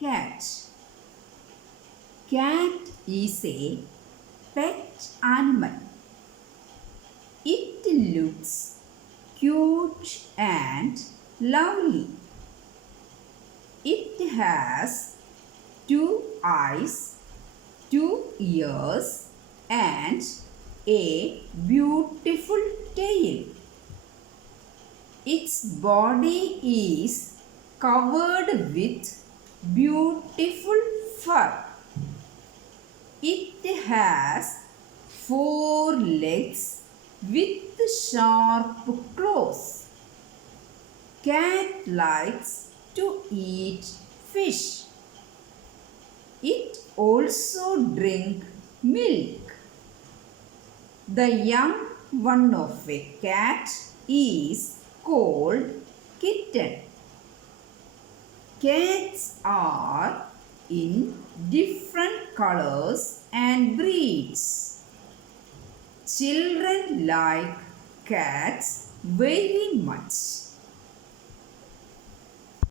cat. Cat is a pet animal. It looks cute and lovely. It has two eyes, two ears, and a beautiful tail. Its body is covered with beautiful fur. It has four legs with sharp claws. Cat likes to eat fish. It also drinks milk. The young one of a cat is called kitten. Cats are in different colors and breeds. Children like cats very much.